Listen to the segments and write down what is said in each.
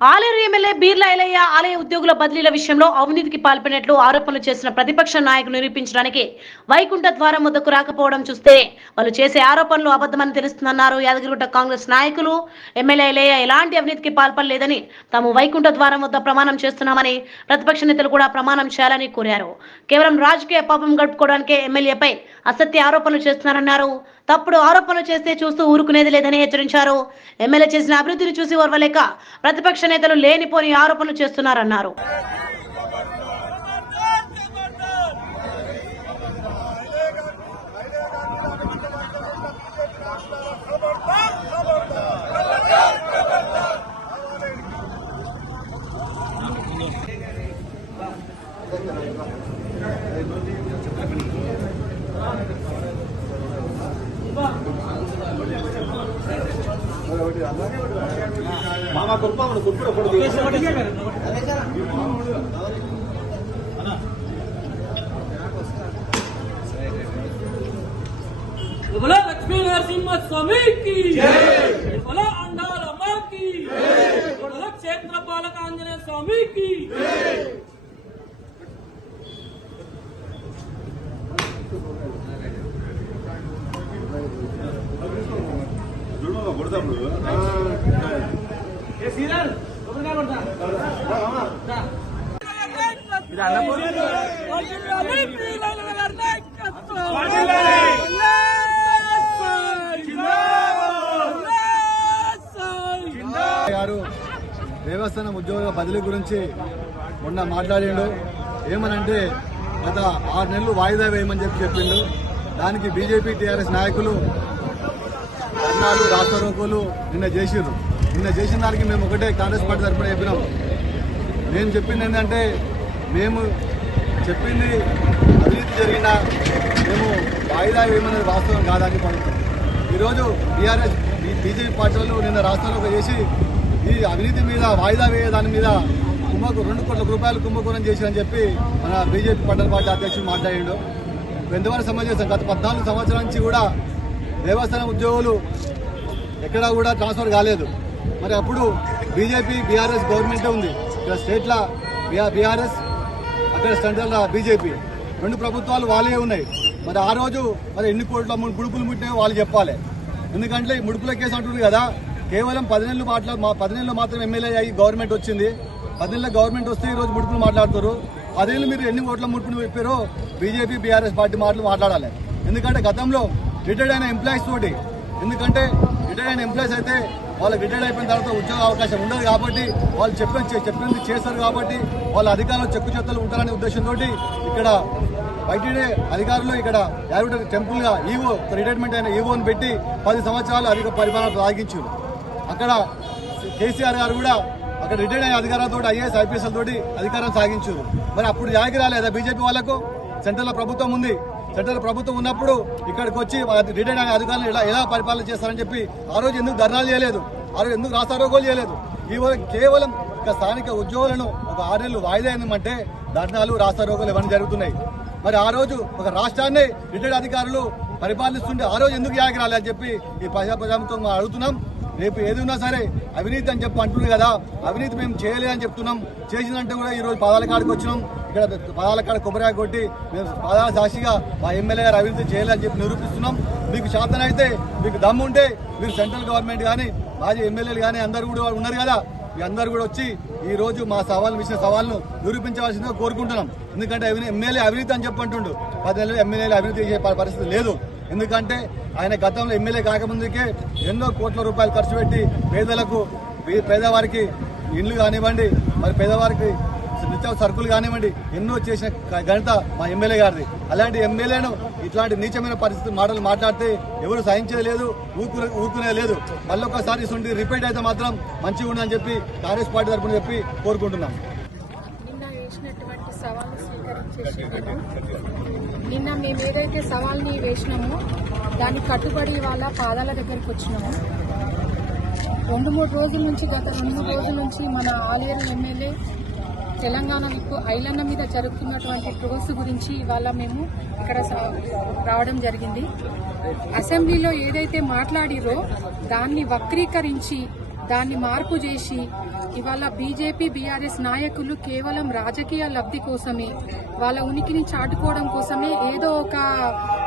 Aleru MLA Birla Elaiah ఆలయ ఉద్యోగుల బదిలీల విషయంలో అవినీతికి పాల్పడినట్లు ఆరోపణలు చేసిన ప్రతిపక్ష నాయకులు నిరూపించడానికి వైకుంఠ ద్వారం వద్దకు రాకపోవడం చూస్తే వాళ్ళు చేసే ఆరోపణలు అబద్ధమని తెలుస్తుందన్నారు యాదగిరిగుట్ట కాంగ్రెస్ నాయకులు. ఎమ్మెల్యే ఎలయ్య ఎలాంటి అవినీతికి పాల్పడలేదని తాము వైకుంఠ ద్వారం వద్ద ప్రమాణం చేస్తున్నామని ప్రతిపక్ష నేతలు కూడా ప్రమాణం చేయాలని కోరారు. కేవలం రాజకీయ పాపం గడుపుకోవడానికే ఎమ్మెల్యేపై అసత్య ఆరోపణలు చేస్తున్నారన్నారు. తప్పుడు ఆరోపణలు చేస్తే చూస్తూ ఊరుకునేది లేదని హెచ్చరించారు. ఎమ్మెల్యే చేసిన అభివృద్ధిని చూసి ఓర్వలేక ప్రతిపక్ష నేతలు లేనిపోని ఆరోపణలు చేస్తున్నారన్నారు. మామా గొప్ప మన గుర్తులో కొడుకు బోలో లక్ష్మీ నరసింహ స్వామికి బోలో అండాల అమ్మకి బోలో క్షేత్ర పాలక ఆంజనేయ స్వామికి చూడమా కొడతాడు గారు దేవస్థానం ఉద్యోగ బదిలీ గురించి మొన్న మాట్లాడిండు. ఏమనంటే గత ఆరు నెలలు వాయిదా వేయమని చెప్పి చెప్పిండు. దానికి బీజేపీ టీఆర్ఎస్ నాయకులు ధర్నాలు రాస్తారోకోలు నిన్న చేసిర్రు. నిన్న చేసిన దానికి మేము ఒకటే కాంగ్రెస్ పార్టీ తరఫున చెప్పినాం. నేను చెప్పింది ఏంటంటే మేము చెప్పింది అవినీతి జరిగిన మేము వాయిదా వేయమనేది వాస్తవం కాదని పడుతున్నాం ఈరోజు బీఆర్ఎస్ బీజేపీ పార్టీ వాళ్ళు నిన్న రాష్ట్రంలో చేసి ఈ అవినీతి మీద వాయిదా వేయే దాని మీద కుంభకు రెండు కోట్ల రూపాయలు కుంభకోణం అని చెప్పి మన బీజేపీ పట్టణ పార్టీ అధ్యక్షుడు మాట్లాడాడు. పెద్దవారి సంబంధించిన గత పద్నాలుగు సంవత్సరాల నుంచి కూడా దేవస్థానం ఉద్యోగులు ఎక్కడా కూడా ట్రాన్స్ఫర్ కాలేదు. మరి అప్పుడు బీజేపీ బీఆర్ఎస్ గవర్నమెంటే ఉంది. ఇక్కడ స్టేట్ల బీఆర్ఎస్ అక్కడ సెంట్రల్ బీజేపీ రెండు ప్రభుత్వాలు వాళ్ళే ఉన్నాయి. మరి ఆ రోజు మరి ఎన్ని కోట్ల ముడుపులు ముట్టినాయో వాళ్ళు చెప్పాలి. ఎందుకంటే ఈ ముడుపుల కేసు అంటుంది కదా కేవలం పది నెలలు మాట్లా మా పది నెలలు మాత్రం ఎమ్మెల్యే అయ్యి గవర్నమెంట్ వచ్చింది. పది నెలల గవర్నమెంట్ వస్తే ఈ రోజు ముడుపులు మాట్లాడుతారు పదేళ్ళు మీరు ఎన్ని కోట్ల ముడుపులు చెప్పారో బీజేపీ బీఆర్ఎస్ పార్టీ మాటలు మాట్లాడాలి. ఎందుకంటే గతంలో రిటైర్డ్ అయిన ఎంప్లాయీస్ తోటి ఎందుకంటే రిటైర్డ్ అయిన ఎంప్లాయీస్ అయితే వాళ్ళకి రిటైర్డ్ అయిపోయిన తర్వాత ఉద్యోగ అవకాశం ఉండదు కాబట్టి వాళ్ళు చెప్పిన చెప్పింది చేస్తారు కాబట్టి వాళ్ళ అధికారులు చెక్కు చెత్తలు ఉంటారనే ఉద్దేశంతో ఇక్కడ వైటీడీ అధికారులు ఇక్కడ యాదగిరి టెంపుల్గా ఈవో రిటైర్మెంట్ అయిన ఈవోని పెట్టి పది సంవత్సరాలు అధిక పరిపాలన సాగించారు అక్కడ కేసీఆర్ గారు కూడా అక్కడ రిటైర్డ్ అయిన అధికారులతో ఐఏఎస్ ఐపీఎస్ తోటి అధికారం సాగించారు మరి అప్పుడు జాగి రాలేదా బీజేపీ వాళ్ళకు? సెంట్రల్ ప్రభుత్వం ఉంది. సెంట్రల్ ప్రభుత్వం ఉన్నప్పుడు ఇక్కడికి వచ్చి రిటైర్డ్ అయిన అధికారులు ఎలా ఎలా పరిపాలన చేస్తారని చెప్పి ఆ రోజు ఎందుకు ధర్నాలు చేయలేదు? ఆ రోజు ఎందుకు రాస్తారోగోలు చేయలేదు. ఈ కేవలం ఇక స్థానిక ఉద్యోగులను ఒక ఆరేళ్ళు వాయిదా అయిందంటే ధర్నాలు రాస్తారోగోలు ఇవన్నీ జరుగుతున్నాయి. మరి ఆ రోజు ఒక రాష్ట్రాన్ని రిటైర్డ్ అధికారులు పరిపాలిస్తుంటే ఆ రోజు ఎందుకు యాగి రాలేదని చెప్పి ఈ ప్రజా ప్రజాప్రభుత్వం అడుగుతున్నాం. రేపు ఏది ఉన్నా సరే అవినీతి అని చెప్పి అంటున్నారు కదా అవినీతి మేము చేయలేదని చెప్తున్నాం. చేసిందంటే కూడా ఈ రోజు కాడికి వచ్చినాం. ఇక్కడ పదాల కాడ కొబ్బరిగా కొట్టి మేము పదాల సాక్షిగా మా ఎమ్మెల్యే గారు అభివృద్ధి చేయాలని చెప్పి నిరూపిస్తున్నాం. మీకు శాతం అయితే మీకు దమ్ము ఉంటే మీరు సెంట్రల్ గవర్నమెంట్ కానీ మాజీ ఎమ్మెల్యేలు కానీ అందరూ కూడా ఉన్నారు కదా. మీ అందరూ కూడా వచ్చి ఈ రోజు మా సవాల్ ఇచ్చిన సవాల్ను నిరూపించవలసిందిగా కోరుకుంటున్నాం. ఎందుకంటే ఎమ్మెల్యే అభివృద్ధి అని చెప్పంటుండు. పది నెలలు ఎమ్మెల్యేలు అభివృద్ధి చేసే పరిస్థితి లేదు. ఎందుకంటే ఆయన గతంలో ఎమ్మెల్యే కాకముందుకే ఎన్నో కోట్ల రూపాయలు ఖర్చు పెట్టి పేదలకు పేదవారికి ఇండ్లు కానివ్వండి మరి పేదవారికి నిత్యావసర సరుకులు కానివ్వండి ఎన్నో చేసిన ఘ- ఘనత మా ఎమ్మెల్యే గారిది. అలాంటి ఎమ్మెల్యేను ఇట్లాంటి నీచమైన పరిస్థితి మాటలు మాట్లాడితే ఎవరు సహించేది లేదు ఊరుకునే ఊరుకునేది లేదు. మళ్ళీ ఒకసారి ఇటువంటి రిపీట్ అయితే మాత్రం మంచిగా ఉండదని చెప్పి కాంగ్రెస్ పార్టీ తరఫున చెప్పి కోరుకుంటున్నాం. నిన్న మేము ఏదైతే సవాల్ని వేసినామో దానికి కట్టుబడి వాళ్ళ పాదాల దగ్గరికి వచ్చినాము. రెండు మూడు రోజుల నుంచి గత రెండు మూడు రోజుల నుంచి మన ఆలేరు ఎమ్మెల్యే తెలంగాణ విప్పు ఐలన్న మీద జరుగుతున్నటువంటి ట్రోల్స్ గురించి ఇవాళ మేము ఇక్కడ రావడం జరిగింది. అసెంబ్లీలో ఏదైతే మాట్లాడిరో దాన్ని వక్రీకరించి దాన్ని మార్పు చేసి ఇవాళ బీజేపీ బీఆర్ఎస్ నాయకులు కేవలం రాజకీయ లబ్ధి కోసమే వాళ్ళ ఉనికిని చాటుకోవడం కోసమే ఏదో ఒక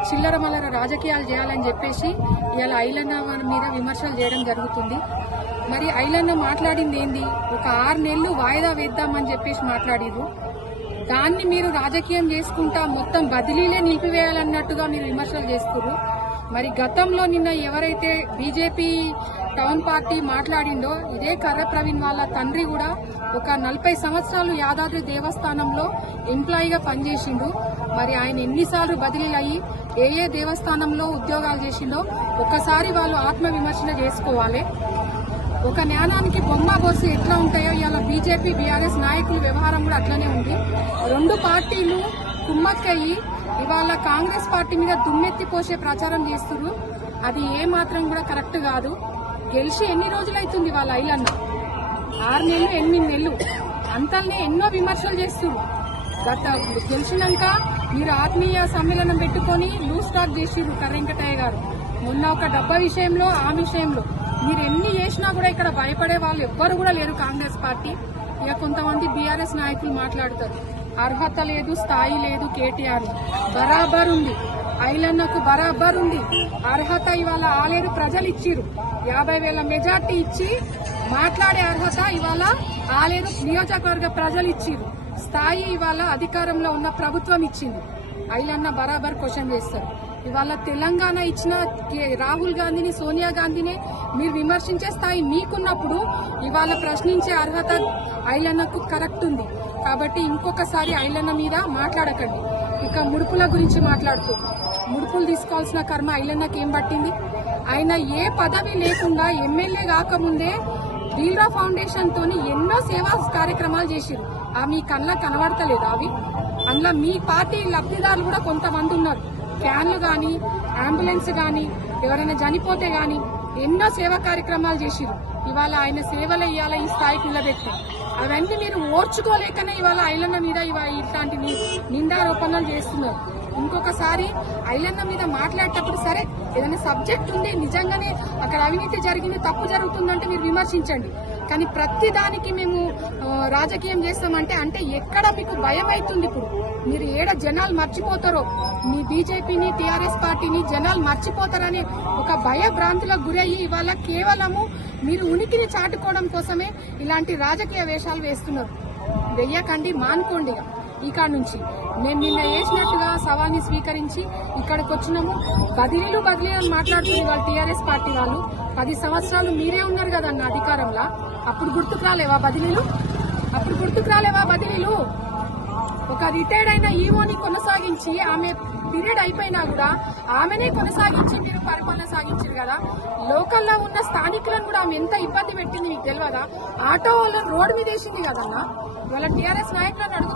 చిల్లర మల్లర రాజకీయాలు చేయాలని చెప్పేసి ఇలా ఐలన్న మీద విమర్శలు చేయడం జరుగుతుంది. మరి ఐలన్న మాట్లాడింది ఏంది? ఒక ఆరు నెలలు వాయిదా వేద్దామని చెప్పేసి మాట్లాడిరు దాన్ని మీరు రాజకీయం చేసుకుంటా మొత్తం బదిలీలే నిలిపివేయాలన్నట్టుగా మీరు విమర్శలు చేస్తున్నారు మరి గతంలో నిన్న ఎవరైతే బీజేపీ టౌన్ పార్టీ మాట్లాడిందో ఇదే కర్ర ప్రవీణ్ వాళ్ళ తండ్రి కూడా ఒక నలభై సంవత్సరాలు యాదాద్రి దేవస్థానంలో ఎంప్లాయీగా పనిచేసిండు. మరి ఆయన ఎన్నిసార్లు బదిలీ అయ్యి ఏ ఏ దేవస్థానంలో ఉద్యోగాలు చేసిండో ఒక్కసారి వాళ్ళు ఆత్మవిమర్శన చేసుకోవాలి. ఒక జ్ఞానానికి బొమ్మ బోసి ఎట్లా ఉంటాయో ఇలా బీజేపీ బీఆర్ఎస్ నాయకుల వ్యవహారం కూడా అట్లనే ఉంది. రెండు పార్టీలు కుమ్మక్కయ్యి ఇవాళ కాంగ్రెస్ పార్టీ మీద దుమ్మెత్తి పోసే ప్రచారం చేస్తున్నారు అది ఏ మాత్రం కూడా కరెక్ట్ కాదు. గెలిచి ఎన్ని రోజులైతుంది వాళ్ళ ఐలన్న? ఆరు నెలలు ఎనిమిది నెలలు. అంతల్ని ఎన్నో విమర్శలు చేస్తున్నారు గత గెలిచినాక మీరు ఆత్మీయ సమ్మేళనం పెట్టుకొని లూజ్ స్టాక్ చేసిర్రు కర్రెంకటయ్య గారు. మొన్న ఒక డబ్బా విషయంలో ఆ విషయంలో. మీరు ఎన్ని చేసినా కూడా ఇక్కడ భయపడే వాళ్ళు ఎవ్వరు కూడా లేరు కాంగ్రెస్ పార్టీ. ఇక కొంతమంది బీఆర్ఎస్ నాయకులు మాట్లాడతారు. అర్హత లేదు స్థాయి లేదు కేటీఆర్ బరాబర్ ఉంది. ఐలన్నకు బరాబర్ ఉంది. అర్హత ఇవాళ ఆలేరు ప్రజలు ఇచ్చిరు యాభై వేల మెజార్టీ ఇచ్చి మాట్లాడే అర్హత ఇవాళ ఆలేరు నియోజకవర్గ ప్రజలు ఇచ్చిరు స్థాయి ఇవాళ అధికారంలో ఉన్న ప్రభుత్వం ఇచ్చింది. ఐలన్న బరాబర్ క్వశ్చన్ చేస్తారు. ఇవాళ తెలంగాణ ఇచ్చిన కే- రాహుల్ గాంధీని సోనియా గాంధీని మీరు విమర్శించే స్థాయి మీకున్నప్పుడు ఇవాళ ప్రశ్నించే అర్హత ఐలన్నకు కరెక్ట్ ఉంది. కాబట్టి ఇంకొకసారి ఐలన్న మీద మాట్లాడకండి. ఇక ముడుపుల గురించి మాట్లాడుతూ ముడుపులు తీసుకోవాల్సిన కర్మ ఐలన్నకి ఏం పట్టింది? ఆయన ఏ పదవి లేకుండా ఎమ్మెల్యే కాకముందే వీల్రా ఫౌండేషన్ తోని ఎన్నో సేవా కార్యక్రమాలు చేసిరు ఆ మీ కళ్ళ కనబడతలేదు అవి? అందులో మీ పార్టీ లబ్ధిదారులు కూడా కొంతమంది ఉన్నారు. ఫ్యాన్లు కానీ అంబులెన్స్ కానీ ఎవరైనా చనిపోతే కానీ ఎన్నో సేవా కార్యక్రమాలు చేసిరు ఇవాళ ఆయన సేవలు ఇవాళ ఈ స్థాయికి నిలబెట్టారు అవన్నీ మీరు ఓర్చుకోలేకనే ఇవాళ ఐలన్న మీద ఇవాళ ఇట్లాంటి ని- నిందారోపణలు చేస్తున్నారు. ఇంకొకసారి ఐలన్న మీద మాట్లాడేటప్పుడు సరే ఏదైనా సబ్జెక్ట్ ఉంది నిజంగానే అక్కడ అవినీతి జరిగింది తప్పు జరుగుతుందంటే మీరు విమర్శించండి. కానీ ప్రతి దానికి మేము రాజకీయం చేస్తామంటే అంటే ఎక్కడ మీకు భయం అవుతుంది ఇప్పుడు? మీరు ఏడ జనాలు మర్చిపోతారో? మీ బీజేపీని టీఆర్ఎస్ పార్టీని జనాలు మర్చిపోతారనే ఒక భయ గురయ్యి ఇవాళ కేవలము మీరు ఉనికిని చాటుకోవడం కోసమే ఇలాంటి రాజకీయ వేషాలు వేస్తున్నారు. వెయ్యకండి మానుకోండి ఇక. ఇక నుంచి. మేము నిన్న వేసినట్టుగా సవాల్ని స్వీకరించి ఇక్కడికి వచ్చినాము. బదిలీలు బదిలీ అని మాట్లాడుతుంది వాళ్ళు టీఆర్ఎస్ పార్టీ వాళ్ళు. పది సంవత్సరాలు మీరే ఉన్నారు కదన్న అధికారంలో. అప్పుడు గుర్తుకు రాలేవా బదిలీలు? అప్పుడు గుర్తుకు రాలేవా బదిలీలు? ఒక రిటైర్డ్ అయిన ఈవోని కొనసాగించి ఆమె పీరియడ్ అయిపోయినా కూడా ఆమెనే కొనసాగించి మీరు పరిపాలన సాగించారు కదా. లోకల్లో ఉన్న స్థానికులను కూడా ఆమె ఎంత ఇబ్బంది పెట్టింది మీకు తెలియదా? ఆటో వాళ్ళని రోడ్డు మీద వేసింది కదన్నా. వాళ్ళ టీఆర్ఎస్ నాయకులను అడుగుతున్నా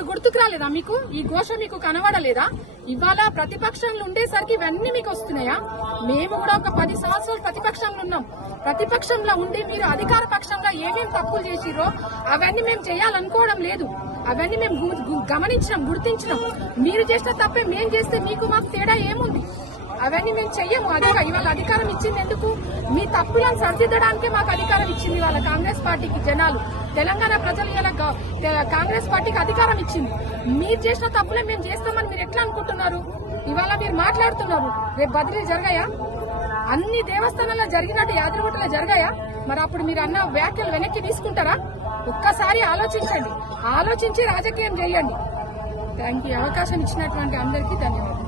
అప్పుడు గుర్తుకు రాలేదా మీకు? ఈ ఘోష మీకు కనబడలేదా? ఇవాళ ప్రతిపక్షంలో ఉండేసరికి ఇవన్నీ మీకు వస్తున్నాయా? మేము కూడా ఒక పది సంవత్సరాలు ప్రతిపక్షంలో ఉన్నాం. ప్రతిపక్షంలో ఉండి మీరు అధికార పక్షంలో ఏమేమి తప్పులు చేసిరో అవన్నీ మేము చేయాలనుకోవడం లేదు. అవన్నీ మేము గు- గమనించినాం గుర్తించినాం. మీరు చేసిన తప్పే మేము చేస్తే మీకు మాకు తేడా ఏముంది? అవన్నీ మేము చెయ్యము. అదే ఇవాళ అధికారం ఇచ్చింది ఎందుకు? మీ తప్పులను సరిదిద్దడానికే మాకు అధికారం ఇచ్చింది వాళ్ళ కాంగ్రెస్ పార్టీకి జనాలు. తెలంగాణ ప్రజలు ఇలా కాంగ్రెస్ పార్టీకి అధికారం ఇచ్చింది. మీరు చేసిన తప్పులే మేము చేస్తామని మీరు ఎట్లా అనుకుంటున్నారు? ఇవాళ మీరు మాట్లాడుతున్నారు. రేపు బదిలీ జరగాయా? అన్ని దేవస్థానాల్లో జరిగినట్టు యాదగిరిగుట్టలో జరగాయా? మరి అప్పుడు మీరు అన్న వ్యాఖ్యలు వెనక్కి తీసుకుంటారా? ఒక్కసారి ఆలోచించండి. ఆలోచించి రాజకీయం చేయండి. దానికి అవకాశం ఇచ్చినటువంటి అందరికీ ధన్యవాదాలు.